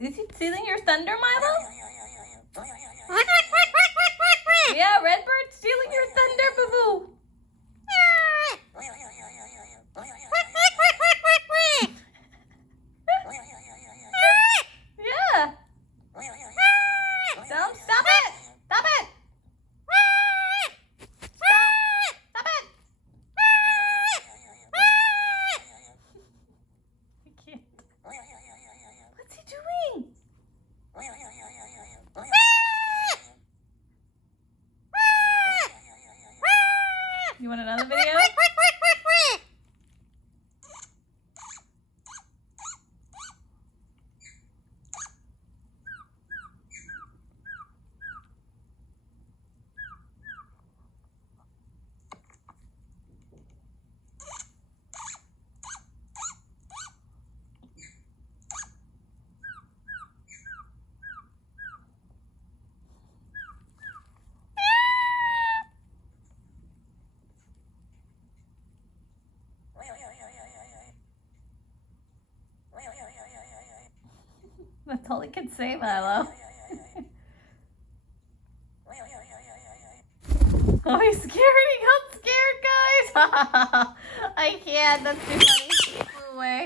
Is he stealing your thunder, Milo? Yeah, Redbird's stealing your thunder, boo-boo. Yeah. Stop it. Stop it. Stop it. I can't. What's he doing? You want another video? That's all he can say, Milo. Oh, he's scared. He got scared, guys. I can't. That's too funny. He flew away.